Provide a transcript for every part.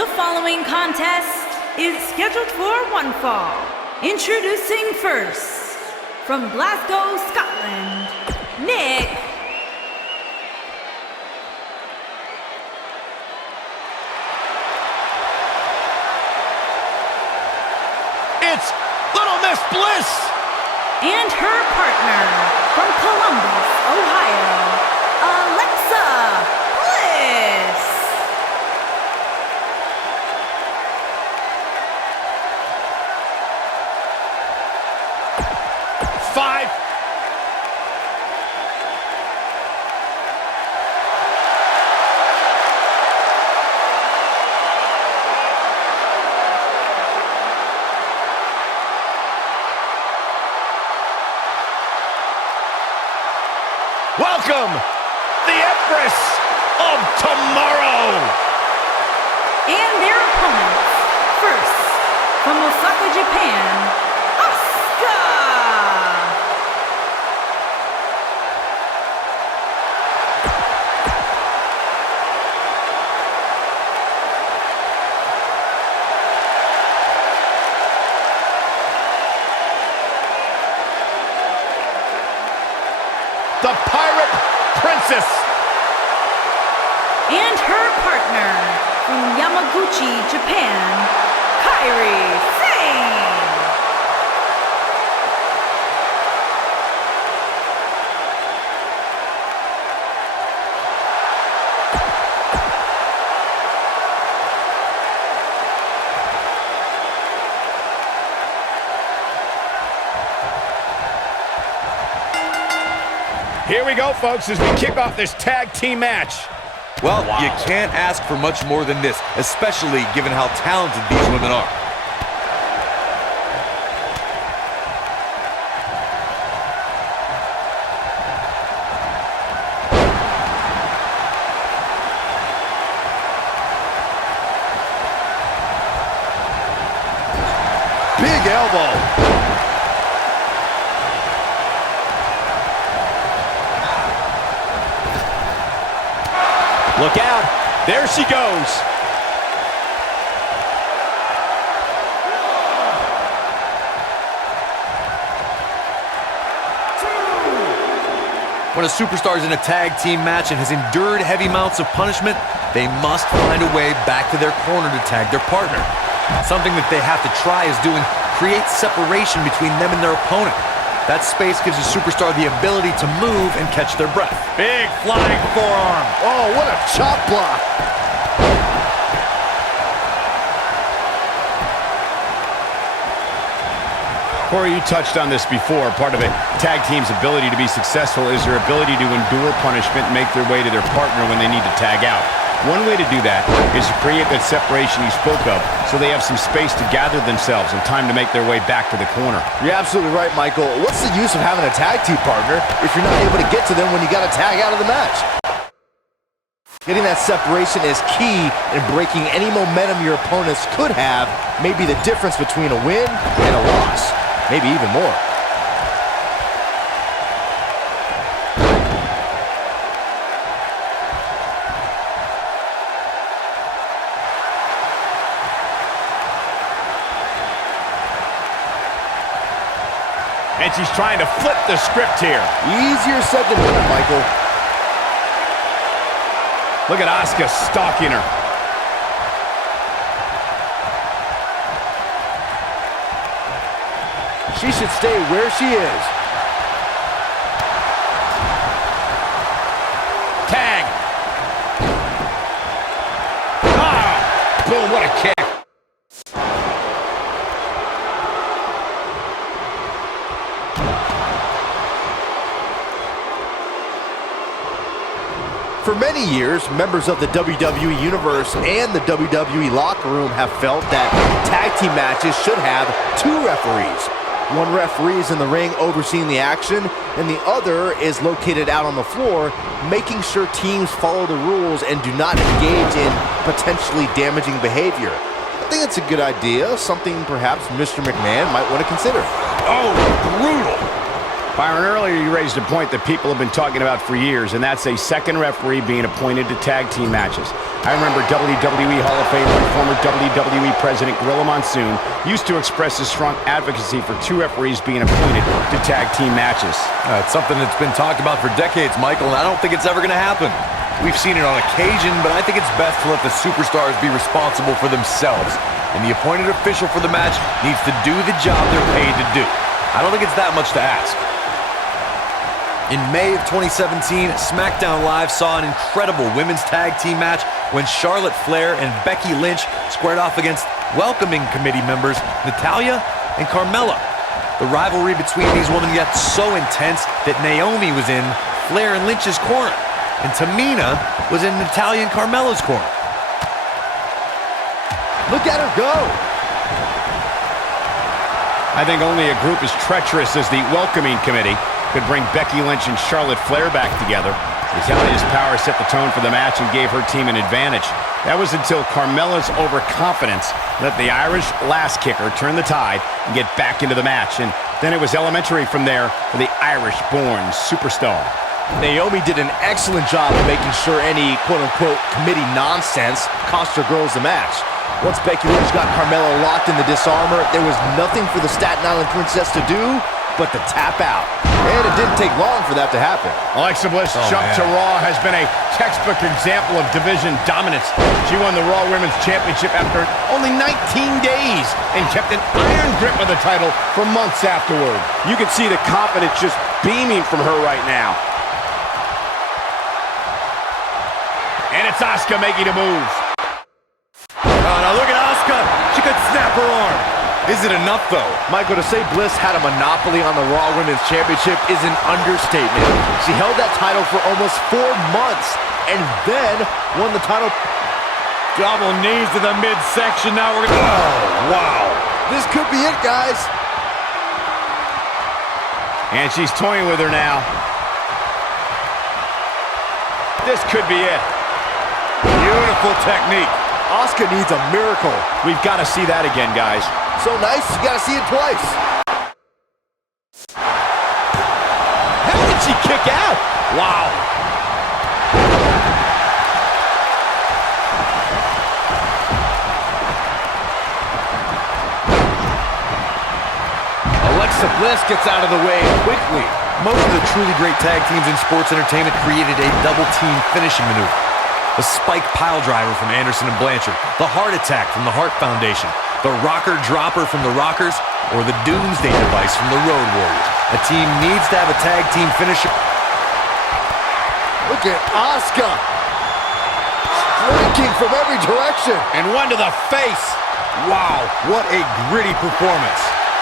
The following contest is scheduled for one fall. Introducing first, from Glasgow, Scotland, Nick. It's Little Miss Bliss! And her partner, from Columbus, Ohio, Bliss. Five. Welcome, the Empress of Tomorrow! And their opponents, first, from Osaka, Japan, Asuka! The Pirate Princess! And her partner, from Yamaguchi, Japan, Kairi Sane! Here we go, folks, as we kick off this tag team match. Well, you can't ask for much more than this, especially given how talented these women are. Big elbow. Look out. There she goes. When a superstar is in a tag team match and has endured heavy amounts of punishment, they must find a way back to their corner to tag their partner. Something that they have to try is doing create separation between them and their opponent. That space gives a superstar the ability to move and catch their breath. Big flying forearm. Oh, what a chop block. Corey, you touched on this before. Part of a tag team's ability to be successful is their ability to endure punishment and make their way to their partner when they need to tag out. One way to do that is to create that separation you spoke of so they have some space to gather themselves and time to make their way back to the corner. You're absolutely right, Michael. What's the use of having a tag team partner if you're not able to get to them when you got to tag out of the match? Getting that separation is key in breaking any momentum your opponents could have, maybe the difference between a win and a loss, maybe even more. And she's trying to flip the script here. Easier said than done, Michael. Look at Asuka stalking her. She should stay where she is. Tag. Ah! Boom, what a kick. For many years, members of the WWE Universe and the WWE locker room have felt that tag team matches should have two referees. One referee is in the ring overseeing the action, and the other is located out on the floor, making sure teams follow the rules and do not engage in potentially damaging behavior. I think it's a good idea, something perhaps Mr. McMahon might want to consider. Oh, brutal. Byron, earlier you raised a point that people have been talking about for years, and that's a second referee being appointed to tag team matches. I remember WWE Hall of Famer and former WWE President Gorilla Monsoon used to express his strong advocacy for two referees being appointed to tag team matches. It's something that's been talked about for decades, Michael, and I don't think it's ever going to happen. We've seen it on occasion, but I think it's best to let the superstars be responsible for themselves. And the appointed official for the match needs to do the job they're paid to do. I don't think it's that much to ask. In May of 2017, SmackDown Live saw an incredible women's tag team match when Charlotte Flair and Becky Lynch squared off against welcoming committee members Natalya and Carmella. The rivalry between these women got so intense that Naomi was in Flair and Lynch's corner, and Tamina was in Natalya and Carmella's corner. Look at her go! I think only a group as treacherous as the welcoming committee could bring Becky Lynch and Charlotte Flair back together. Natalya's power set the tone for the match and gave her team an advantage. That was until Carmella's overconfidence let the Irish last kicker turn the tide and get back into the match. And then it was elementary from there for the Irish-born superstar. Naomi did an excellent job of making sure any quote-unquote committee nonsense cost her girls the match. Once Becky Lynch got Carmella locked in the disarmor, there was nothing for the Staten Island Princess to do but to tap out. And it didn't take long for that to happen. Alexa Bliss' jump to Raw has been a textbook example of division dominance. She won the Raw Women's Championship after only 19 days and kept an iron grip of the title for months afterward. You can see the confidence just beaming from her right now. And it's Asuka making a move. Oh, now look at Asuka. She could snap her arm. Is it enough, though? Michael, to say Bliss had a monopoly on the Raw Women's Championship is an understatement. She held that title for almost 4 months and then won the title. Double knees to the midsection. Now we're gonna... Oh, wow. This could be it, guys. And she's toying with her now. This could be it. Beautiful technique. Asuka needs a miracle. We've got to see that again, guys. So nice, you gotta see it twice. How did she kick out? Wow. Alexa Bliss gets out of the way quickly. Most of the truly great tag teams in sports entertainment created a double team finishing maneuver. The spike pile driver from Anderson and Blanchard, the heart attack from the Hart Foundation, the rocker dropper from the Rockers, or the doomsday device from the Road Warriors. A team needs to have a tag team finisher. Look at Asuka. Striking from every direction. And one to the face. Wow, what a gritty performance.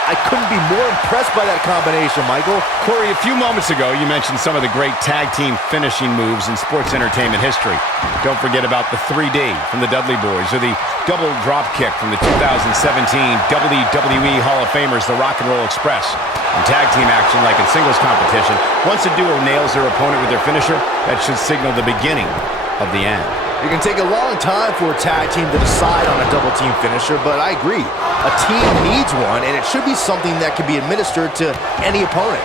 I couldn't be more impressed by that combination, Michael. Corey, a few moments ago, you mentioned some of the great tag team finishing moves in sports entertainment history. Don't forget about the 3D from the Dudley Boys, or the double drop kick from the 2017 WWE Hall of Famers, the Rock and Roll Express. In tag team action, like in singles competition, once a duo nails their opponent with their finisher, that should signal the beginning of the end. It can take a long time for a tag team to decide on a double team finisher, but I agree. A team needs one, and it should be something that can be administered to any opponent.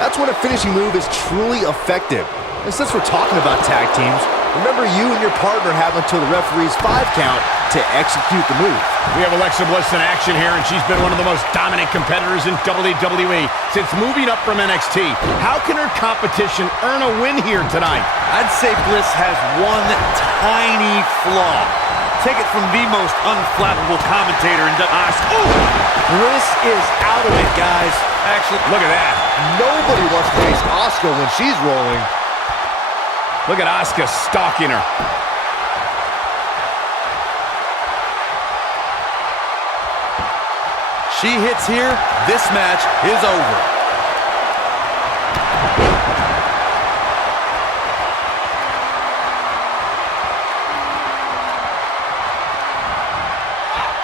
That's when a finishing move is truly effective. And since we're talking about tag teams, remember you and your partner have until the referee's 5 count to execute the move. We have Alexa Bliss in action here, and she's been one of the most dominant competitors in WWE since moving up from NXT. How can her competition earn a win here tonight? I'd say Bliss has one tiny flaw. Take it from the most unflappable commentator in Asuka. Bliss is out of it, guys. Actually, look at that. Nobody wants to face Asuka when she's rolling. Look at Asuka stalking her. She hits here, this match is over.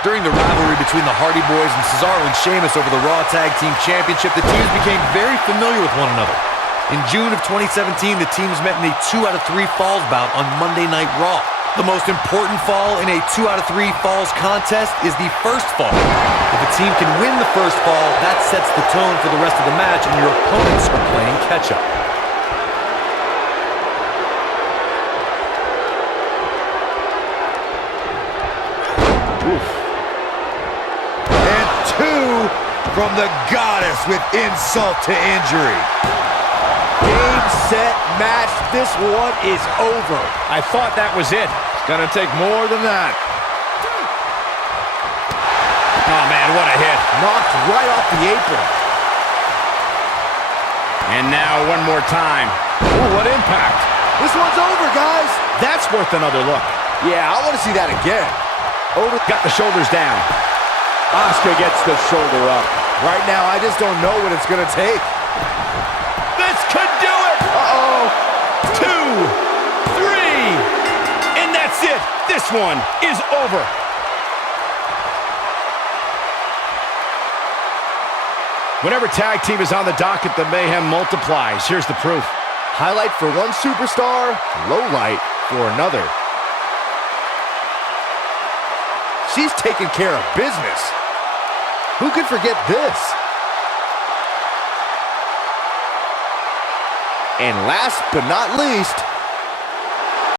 During the rivalry between the Hardy Boys and Cesaro and Sheamus over the Raw Tag Team Championship, the teams became very familiar with one another. In June of 2017, the teams met in a 2 out of 3 falls bout on Monday Night Raw. The most important fall in a 2 out of 3 falls contest is the first fall. If a team can win the first fall, that sets the tone for the rest of the match, and your opponents are playing catch-up. And 2 from the goddess with insult to injury. Game, set, match. This one is over. I thought that was it. It's gonna take more than that. Oh, man, what a hit. Knocked right off the apron. And now one more time. Ooh, what impact. This one's over, guys. That's worth another look. Yeah, I want to see that again. Over, got the shoulders down. Asuka gets the shoulder up. Right now, I just don't know what it's going to take. This could do it. Uh-oh. 2, 3, and that's it. This one is over. Whenever tag team is on the docket, the mayhem multiplies. Here's the proof. Highlight for one superstar, low light for another. She's taking care of business. Who could forget this? And last but not least,